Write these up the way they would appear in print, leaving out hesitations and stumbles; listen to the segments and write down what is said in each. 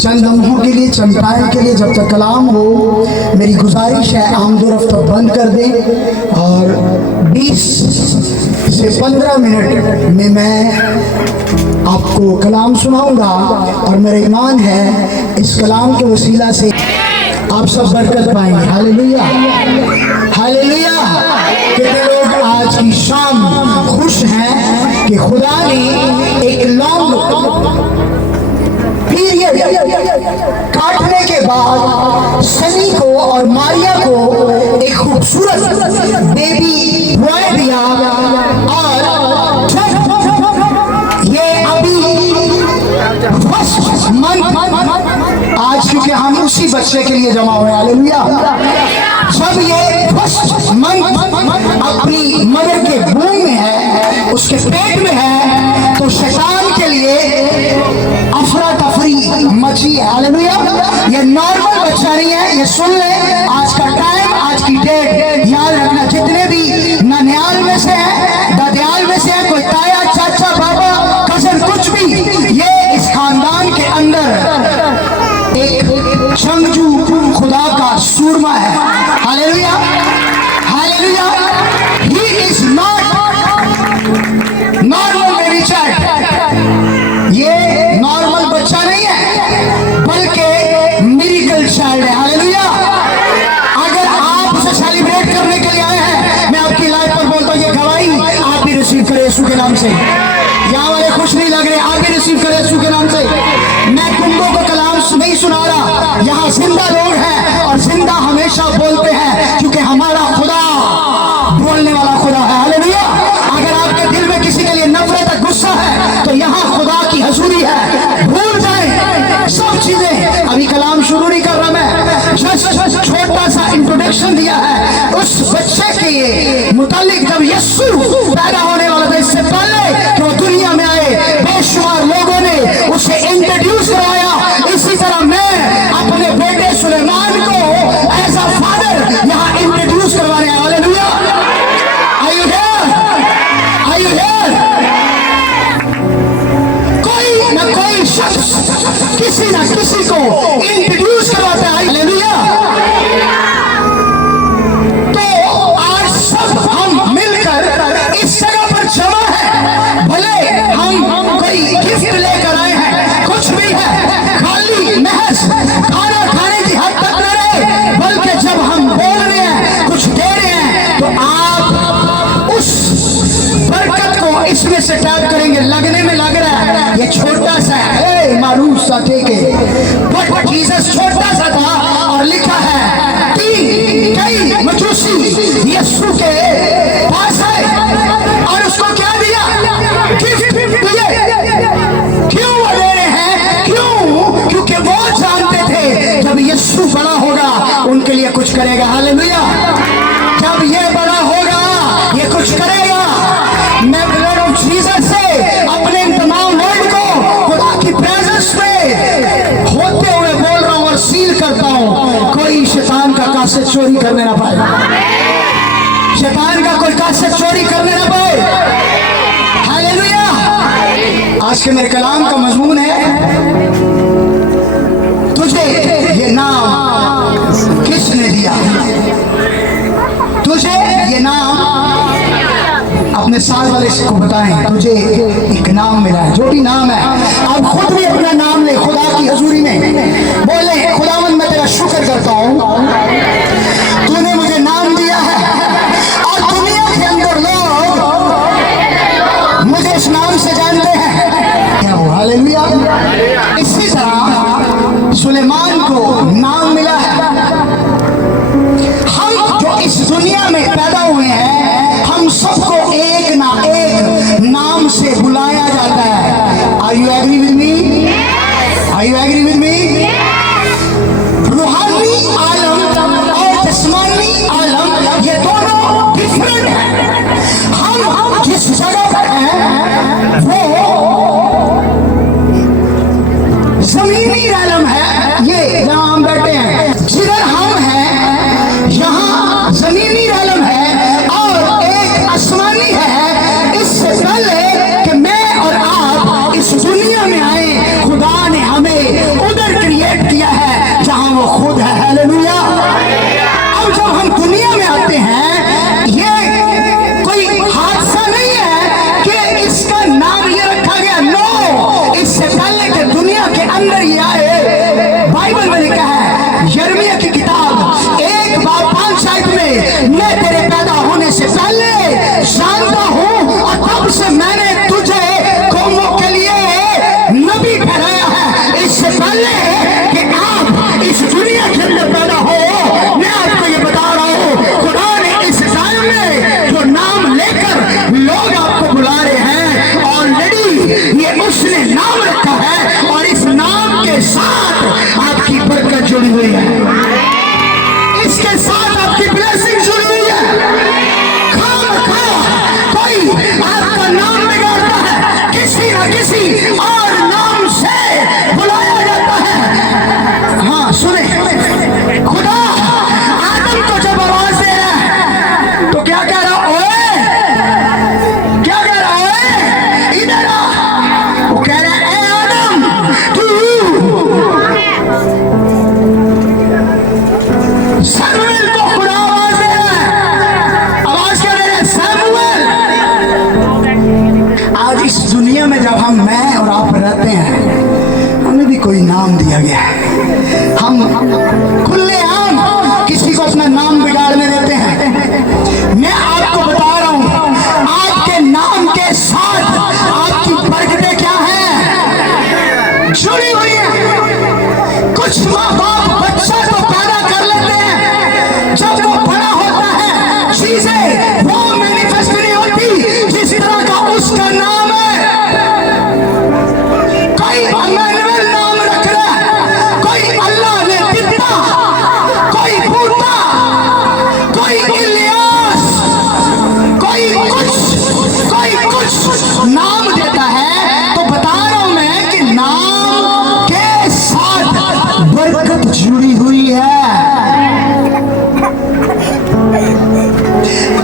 चंद लम्हों के लिए, चंद टाइम के लिए, जब तक कलाम हो, मेरी गुजारिश है आमदोरफ्त बंद कर दें और 20 से 15 मिनट में मैं आपको कलाम सुनाऊंगा। और मेरा ईमान है इस कलाम के वसीला से आप सब बरकत पाएंगे। Hallelujah, hallelujah. कितने लोग आज की शाम खुश हैं कि खुदा ने एक लॉन्ग पीरियड काटने के बाद सनी को और मारिया को एक खूबसूरत बेबी बॉय दिया। और ये अभी फर्स्ट मंथ, आज क्योंकि हम उसी बच्चे के लिए जमा हुए, हालेलुया, जब ये फर्स्ट मंथ अपनी मदर के बूम में है, उसके पेट में है, तो शैतान के लिए अफरा तफरी मची है। हालेलुया। ये नॉर्मल बच्चा नहीं है, ये सुन ले, आज का टाइम, आज की डेट याद रखना। जितने भी ननियाल में से है, ददियाल में से है, कोई ताया, चाचा, बाबा, कजन, कुछ भी, ये इस खानदान के अंदर एक जंगजू खुदा का सूरमा है। Hallelujah, hallelujah. He is not normal baby child, ये नॉर्मल बच्चा नहीं है, बल्कि मिरेकल चाइल्ड है। हालेलुया। अगर आप उसे सेलिब्रेट करने के लिए आए हैं, मैं आपकी लाइफ पर बोलता हूँ, ये गवाही आप भी रिसीव करें यीशु के नाम से। यहाँ वाले खुश नहीं लग रहे, आप भी रिसीव करें यीशु के नाम से। मैं कुंभों को कलाम नहीं सुना रहा, यहाँ जिंदा लोग हैं और जिंदा हमेशा बोलते हैं, क्योंकि हमारा खुदा बोलने वाला खुदा है। हालेलुया। अगर आपके दिल में किसी के लिए नफरत है, गुस्सा है, तो यहाँ खुदा की हजूरी है, भूल जाए सब चीजें। अभी कलाम शुरू नहीं कर रहा मैं, जस्ट छोटा सा इंट्रोडक्शन दिया है उस बच्चे के मुतालिक। जब यीशु पैदा होने वाला था, इससे पहले कि वो दुनिया में आए, बेशुमार लोगों ने उसे इंट्रोड्यूस करवाया। इसी तरह मैं अपने बेटे सुलेमान को एज अ फादर यहाँ इंट्रोड्यूस करवाने आया। Hallelujah. Are you here? Are you here? कोई ना कोई शख्स किसी ना किसी को इंट्रोड्यूस करवाता है। हालेलुया। तो आज सब हम मिलकर इस जगह पर जमा है, भले हम कोई गिफ्ट लेकर आए हैं, कुछ भी है, खाली महज खाना खाने की हद तक न रहे, बल्कि जब हम बोल रहे हैं, कुछ दे रहे हैं, तो आप उस बरकत को इसमें से टैप करेंगे। लगने में लग रहा है ये छोटा सा है, मारूफ सा के, बट जीसस छोटा सा था। और लिखा है कि कई मजूसी यीशु के पास आए और उसको क्या दिया? गिफ्ट दिए। क्यों वो दे रहे हैं? क्यों? क्योंकि वो जानते थे जब यीशु बड़ा होगा उनके लिए कुछ करेगा। हालेलुया। जब ये बड़ा होगा ये कुछ करेगा। मैं ब्लड ऑफ जीसस से अपने तमाम वर्ल्ड को खुदा की प्रेजेंस में होते हुए बोल रहा हूं और सील करता हूं, कोई शैतान का कासे चोरी करने ना पाए, शैतान का कोई कासे चोरी करने ना पाए। हालेलुया। आज के मेरे कलाम का मजमून है, तुझे ये नाम किसने दिया? तुझे ये नाम अपने साल वाले को बताएं, तुझे एक नाम मिला है, जो भी नाम है। आप खुद भी अपना नाम ले खुदा की हजूरी में, बोले खुदावंद मैं तेरा शुक्र करता हूँ, तूने मुझे नाम दिया है और दुनिया के अंदर लोग मुझे इस नाम से जानते हैं। क्या हुआ? हालेलुया। इसी तरह सुलेमान को नाम मिला है। हम जो इस दुनिया में पैदा हुए हैं, हम सबको एक ना एक नाम से बुलाया जाता है। Are you agree with me? Are you agree with me? Ruhani Alam और जिस्मानी आलम ये दोनों डिफरेंट हैं। हम जिस जगह पर हैं वो जमीनी आलम है, ये जहाँ हम बैठे हैं। जिधर हम हैं यहाँ जमीनी आलम है और एक आसमानी है। इससे पहले कि मैं और आप इस दुनिया में आए, खुदा ने हमें उधर कोई नाम दिया गया है। हम खुलेआम किसी को अपना नाम बिगाड़ने देते हैं। मैं आपको बता रहा हूं, आपके नाम के साथ आपकी बरकतें क्या हैं, जुड़ी हुई हैं। कुछ माँ बाप बच्चा तो पैदा कर लेते हैं, जब वो बड़ा होता है चीजें वो मैनिफेस्ट नहीं होती जिस तरह का उसका नाम है। कोई इमैनुअल नाम रख रहा है, कोई अल्लाह ने दिता, कोई बूटा, कोई इलियास, कोई कुछ नाम देता है। तो बता रहा हूं मैं कि नाम के साथ बरकत जुड़ी हुई है।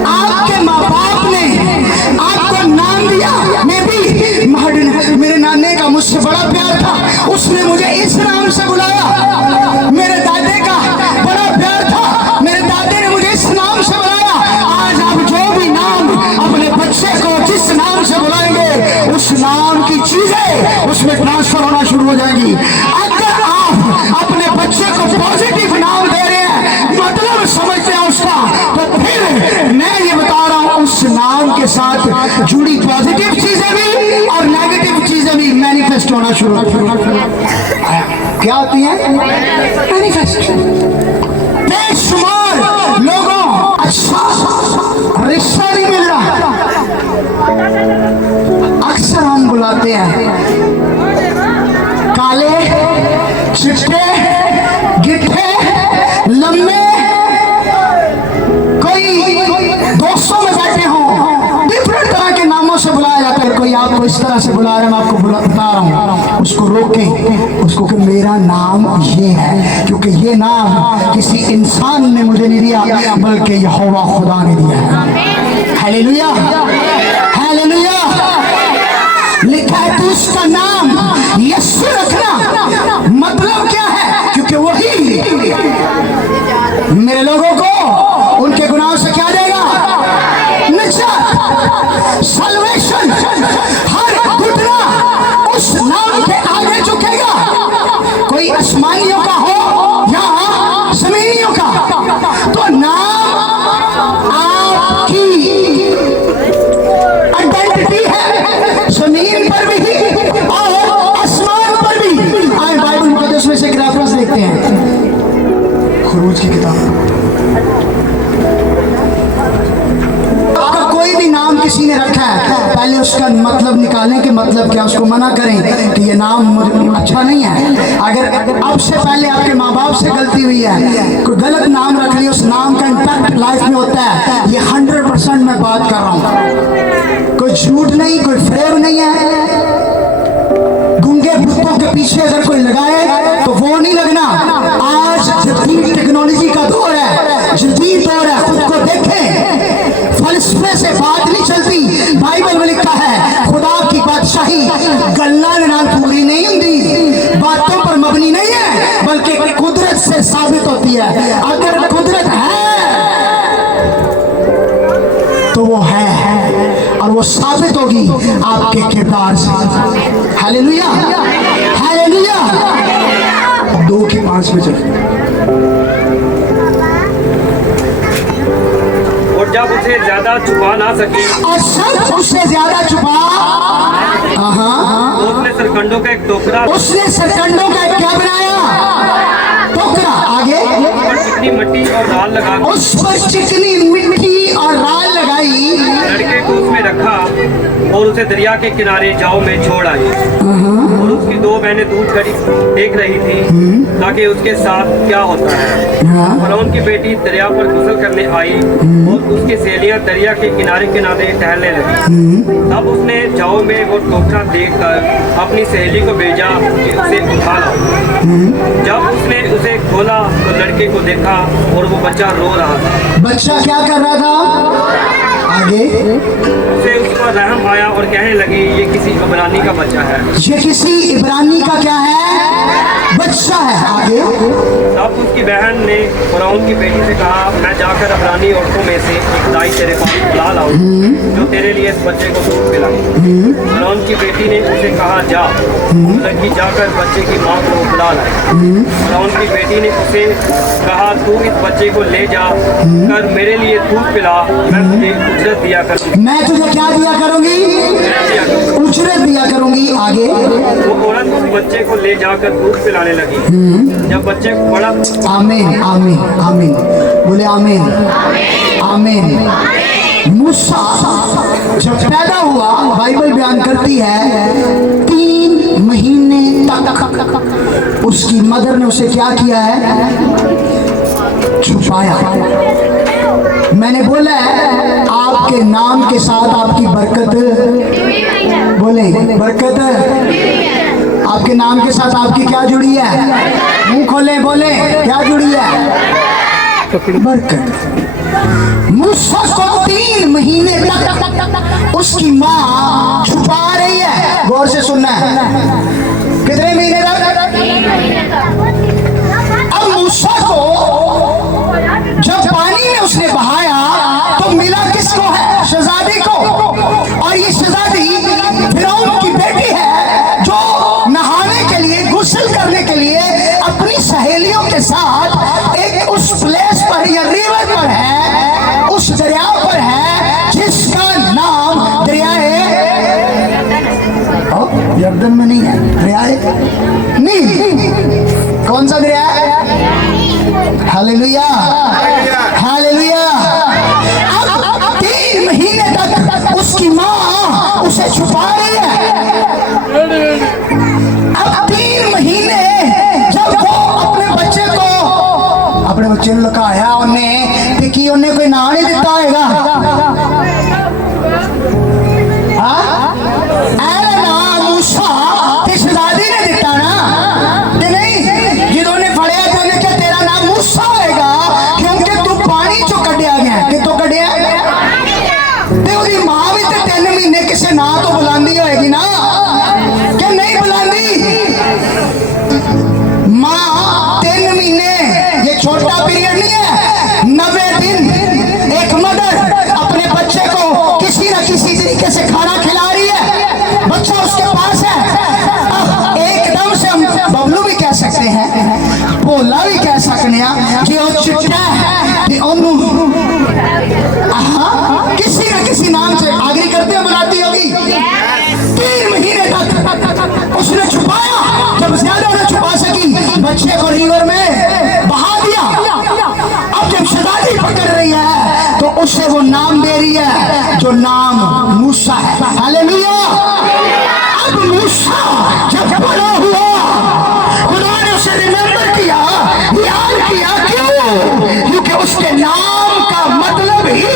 आपके माँ बाप ने आपको नाम दिया। मैं भी मेरे नाने का मुझसे बड़ा प्यार था, उसने मुझे इस नाम से बुलाया। मेरे दादे का बड़ा प्यार था, मेरे दादे ने मुझे इस नाम से बुलाया। आज आप जो भी नाम अपने बच्चे को जिस नाम से बुलाएंगे, उस नाम की चीजें उसमें ट्रांसफर होना शुरू हो जाएगी। अगर आप अपने बच्चे को पॉजिटिव नाम दे रहे हैं, मतलब समझते हैं उसका, तो फिर मैं ये बता रहा हूं उस नाम के साथ जुड़ी पॉजिटिव चीजें भी और नेगेटिव चीजें भी मैनिफेस्ट होना शुरू क्या होती है, मैनिफेस्ट। बेशुमार लोगों अच्छा रिश्ता नहीं मिल रहा, अक्सर हम बुलाते हैं काले चिट्टे गिट्ठे लंबे, कोई दोस्तों में बैठे हों, डिफरेंट तरह के नामों से बुलाया जाता है। कोई आपको इस तरह से बुला रहा है, मैं आपको बता रहा हूँ, उसको रोकें, उसको कि मेरा नाम ये है, क्योंकि ये नाम किसी इंसान ने मुझे नहीं दिया, बल्कि यहोवा खुदा ने दिया है। Hallelujah, hallelujah. लिखा है तू उसका नाम यीशु रखना। मतलब क्या है, क्योंकि वही मेरे लोगों को उनके गुनाहों से क्या देगा, निजात, सल्वेशन। हर घुटना उस नाम के आगे झुकेगा, कोई आसमानियों का हो या जमीनियों का। तो नाम आपकी आइडेंटिटी है, जमीन पर भी और आसमान पर भी। आए बाइबल मुकद्दस में से एक रेफरेंस देखते हैं, खुरूज की किताब। आपका कोई भी नाम किसी ने रखा है, पहले उसका मतलब निकालें कि मतलब क्या, उसको मना करें कि ये नाम अच्छा नहीं है। अगर अब से पहले आपके माँ बाप से गलती हुई है, कोई गलत नाम रख लिया, उस नाम का इम्पैक्ट लाइफ में होता है। ये 100% मैं बात कर रहा हूँ, कोई झूठ नहीं, कोई फ्रेब नहीं है। गूंगे भूतों के पीछे अगर कोई लगाए तो वो नहीं लगना। आज जदीद टेक्नोलॉजी का दौर है, जदीद दौर है, खुद को देखें, फलसफे से बात नहीं चलती। बाइबल में लिखा है खुदा की बादशाही गल्ला नाल पूरी नहीं होती, बातों पर मबनी नहीं है, बल्कि कुदरत से साबित होती है। अगर कुदरत है तो वो है, और वो साबित होगी आपके किरदार से। Hallelujah, hallelujah. 2:5 में चले। और जब उसे ज्यादा छुपा ना सके, और सब उससे ज्यादा छुपा, तो उसने सरकंडों का एक टोकरा, उसने सरकंडों का एक क्या बनाया, टोकरा। आगे पर चिकनी मिट्टी और राल लगा, उस पर चिकनी मिट्टी और राल लगाई, लड़के को उसमें रखा और उसे दरिया के किनारे जाओ में छोड़ आई। और उसकी 2 बहनें दूर खड़ी देख रही थी ताकि उसके साथ क्या होता है। फरौन की बेटी दरिया पर गुसल करने आई और उसकी सहेलियां दरिया के किनारे किनारे टहलने लगी। तब उसने जाओ में वो टोकरा देखकर अपनी सहेली को भेजा कि उसे उठा लाओ। जब उसने उसे खोला तो लड़के को देखा और वो बच्चा रो रहा था। बच्चा क्या कर रहा था? आगे उसे उस पर रहम आया और कहने लगी ये किसी इब्रानी का बच्चा है। ये किसी इब्रानी का क्या है? बच्चा है। आगे तब अब उसकी बहन ने फ़िरौन की बेटी से कहा, मैं जाकर अब्रानी औरतों में से एक दाई तेरे पास बुला लाऊं जो तेरे लिए इस बच्चे को दूध पिलाए। फ़िरौन की बेटी ने उसे कहा, जा। लड़की जाकर बच्चे की माँ को बुला लाई। फ़िरौन की बेटी ने उसे कहा, तू इस बच्चे को ले जा कर मेरे लिए दूध पिला, मैं तुझे उजरत दिया करूँगी। मैं तुझे क्या दिया करूंगी? उजरत दिया करूंगी। आगे वो औरत उस बच्चे को ले जाकर दूध पिलाने लगी। जब बच्चे को बड़ा आमीन आमीन आमीन बोले आमीन आमीन। मूसा जब पैदा हुआ, बाइबल बयान करती है 3 महीने तक उसकी मदर ने उसे क्या किया है? छुपाया। मैंने बोला है आपके नाम के साथ आपकी बरकत, बोले बरकत, आपके नाम के साथ आपकी क्या जुड़ी है? मुंह खोले बोले क्या जुड़ी है? बरकत। मूसा को 3 महीने तक उसकी माँ छुपा रही है। गौर से सुनना है, कितने महीने तक? अब मूसा को जब पानी में उसने बहाया तो मिला किसको है? शहजादी को। और ये शहजादी फिरौन की बेटी है जो नहाने के लिए, गुस्ल करने के लिए अपनी सहेलियों के साथ एक उस प्लेस पर या रिवर पर है, उस दरिया पर है जिसका नाम दरिया यरदन में नहीं है, दरिया नील। कौन सा दरिया है? Hallelujah hallelujah. अब 3 महीने तक उसकी माँ उसे छुपा रही है। अब 3 महीने जब वो अपने बच्चे ने लुकाया, उन्हें ते की उन्हें कोई ना नहीं दिता होगा। मूसा ते शहजादी ने दिता ना ते नहीं? जिदों ने फड़िया तो उन्हें क्या तेरा नाम मूसा होएगा क्योंकि तू पानी चो कढ़िया गया। कितों कढ़िया? ते उसकी मां भी ते 3 महीने किसी ना तो बुलांदी होएगी ना, कि नहीं बुलांदी? मां 3 महीने, ये छोटा पीरियड नहीं है, 90 दिन एक मदर अपने बच्चे को किसी न किसी तरीके से खाना खिला रही है, बच्चा उसके पास है। अब एकदम से हम बबलू भी कह सकते हैं, भोला भी कह सकते हैं कि वो चिट्टा है, कि ओनू किसी न किसी नाम से आगे करते बुलाती होगी। 3 महीने तक उसने छुपाया। जब ज्यादा न छुपा सकी, बच्चे को रिवर में बहा दिया। अब जब शहजादी पकड़ रही है तो उससे वो नाम दे रही है जो नाम मूसा है। हालेलुया। अब मूसा जब बड़ा हुआ, खुदा ने उसे रिमेंबर किया, याद किया। क्यों? क्योंकि उसके नाम का मतलब ही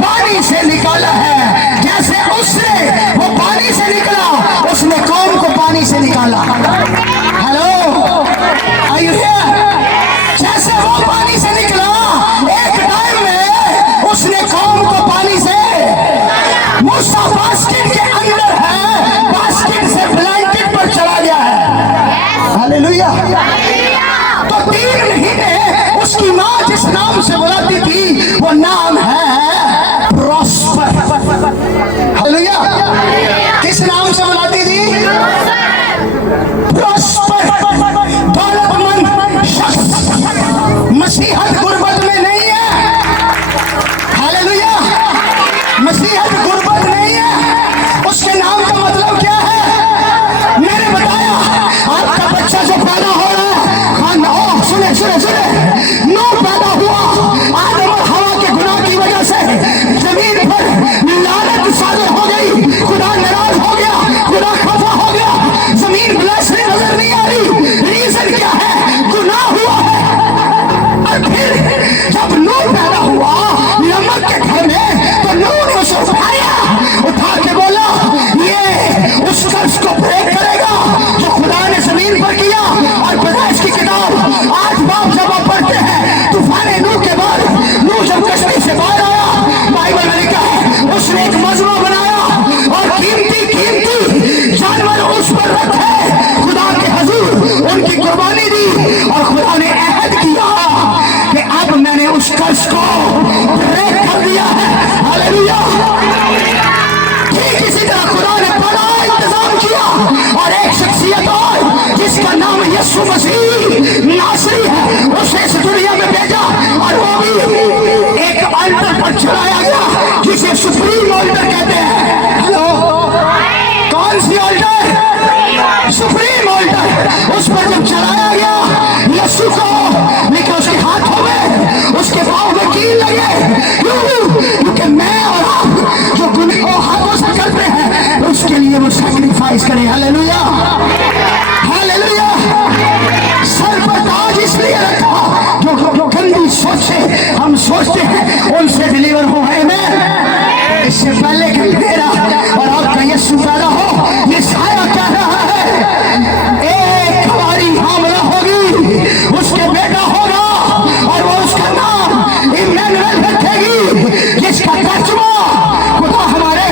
पानी से निकाला है। जैसे उसने वो पानी से निकला, उसने कौम को पानी से निकाला। Hello, are you here? जैसे वो पानी से निकला, एक टाइम में उसने कौम को पानी से, मूसा बास्केट के अंदर है, बास्केट से ब्लैंकेट पर चला गया है। हालेलुया। तो 3 महीने उसकी माँ जिस नाम से बुलाती थी वो नाम है प्रॉस्पर। हालेलुया। किस नाम से बुलाती थी? प्रॉस्पर, दौलतमंद शख्स। मसीहत गुर्बत में नहीं है। हालेलुया। मसीहत गुर्बत नहीं है। उसके नाम का मतलब क्या है? मैंने बताया, आपका बच्चा जो पैदा हो रहा है, सुने सुने सुने, नो पैदा हुआ आदम और हवा के गुनाह की वजह यीशु मसीह नासरी है, उसे इस दुनिया में भेजा और वो भी एक अल्टर पर चढ़ाया गया जिसे सुप्रीम अल्टर कहते हैं। हेलो, कौन सी अल्टर? Supreme alter. उस पर जब चढ़ाया गया यीशु को, लेकिन उसके हाथों में, उसके पाँव में कील लगे, क्योंकि मैं और आप जो गुनाह हाथों से करते हैं उसके लिए वो सैक्रिफाइस करें। Hallelujah, hallelujah. सर पर ताज इसलिए रखा जो गंदी सोचे हम सोचते हैं उनसे डिलीवर हो है। मैं इससे पहले कि मेरा और आपका यीशु पैदा हो, यशाया कह रहा है एक हमारी हामला होगी, उसके बेटा होगा और वो उसका नाम इम्मानुएल रखेगी, जिसका तर्जुमा खुदा हमारे।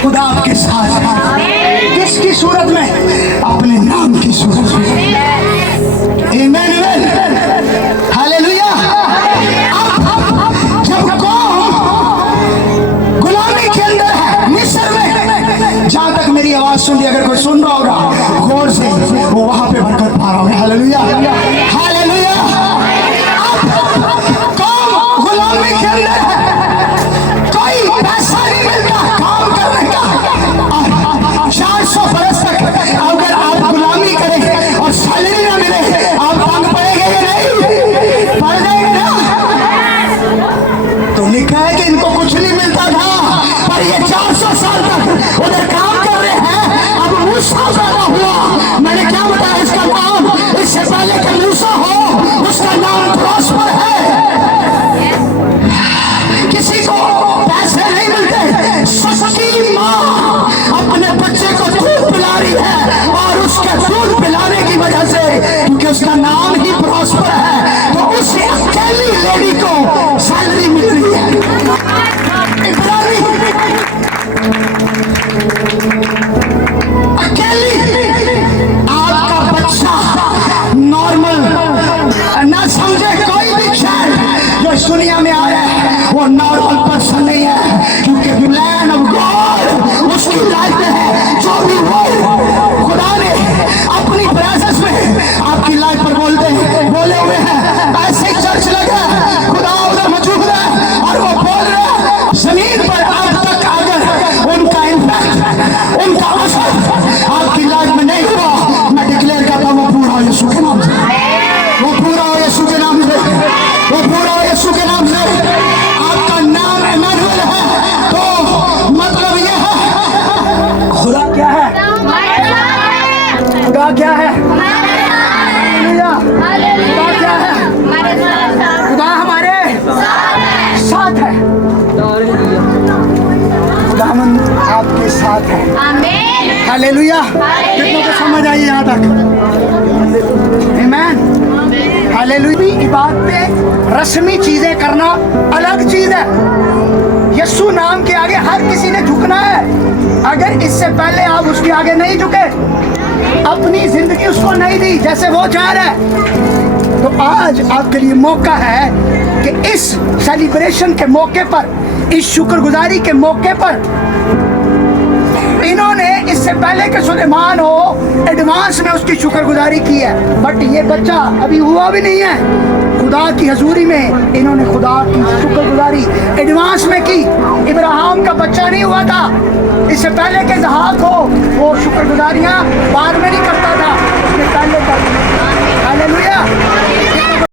खुदा आपके साथ है। किसकी सूरत में? अपने नाम की सूरत में। Immanuel, hallelujah. जब कौम गुलामी के अंदर है मिस्र में, जहां तक मेरी आवाज सुन रही, अगर कोई सुन रहा होगा गौर से, वो वहां पे बरकत पा रहा होगा। Hallelujah, hallelujah. कौम गुलामी के अंदर है, कोई पैसा नहीं मिलता काम करने का। 400 बरस तक अगर आप गुलामी करें और सैलरी ना मिले, आप तंग पड़ेंगे या नहीं? पड़ जाएंगे ना। तो लिखा है कि इनको कुछ नहीं मिलता था, पर ये 400 साल तक उधर काम कर रहे हैं। अब मूसा पैदा हुआ, मैंने क्या बताया इसका नाम? इससे पहले कि मूसा हो उसका नाम प्रॉस्पर है। किसी को पैसे नहीं मिलते, सच्ची माँ अपने बच्चे को दूध पिला रही है और उसके दूध पिलाने की वजह से, क्योंकि उसका नाम ही प्रॉस्पर है, तो उसे अकेली लेडी को सैलरी मिल रही है। इब्रानी अकेली, आपका बच्चा नॉर्मल ना समझे, कोई भी चाइल्ड जो इस दुनिया में आ रहा है वो नॉर्मल पर्सन नहीं है, क्योंकि प्लान ऑफ गॉड उसकी लाइफ में है। जो भी वो खुदा ने अपनी प्रेजेंस में आपकी लाइफ पर बोले हुए हैं, ऐसे चर्च लगा खुदा उधर मौजूद है और वो बोल रहे हैं जमीन पर। अब तक अगर उनका इम्पैक्ट, उनका असर आपकी लाइफ में नहीं हुआ, मैं डिक्लेयर करता हूँ वो पूरा हो यीशु के नाम से, वो पूरा हो यीशु के नाम से, वो पूरा हो यीशु के नाम से। आपका नाम इम्मानुएल है, तो मतलब ये है खुदा क्या है? खुदा क्या है? खुदा क्या है? खुदा हमारे साथ है। खुदावंद आपके साथ है। हालेलुया। कितनों को समझ आई यहाँ तक? आमीन, हालेलुया। इबादतें, रस्मी चीजें करना अलग चीज है। यीशु नाम के आगे हर किसी ने झुकना है। अगर इससे पहले आप उसके आगे नहीं झुके, अपनी जिंदगी उसको नहीं दी जैसे वो चाह रहा है, तो आज आपके लिए मौका है कि इस सेलिब्रेशन के मौके पर, इस शुक्रगुजारी के मौके पर, इन्होंने इससे पहले कि सुलेमान हो एडवांस में उसकी शुक्रगुजारी की है, बट ये बच्चा अभी हुआ भी नहीं है। खुदा की हजूरी में इन्होंने खुदा की शुक्रगुजारी एडवांस में की। इब्राहिम का बच्चा नहीं हुआ था, इससे पहले के इसहाक हो, वो शुक्रगुजारियां बाद में नहीं करता था, उसने पहले कर दी।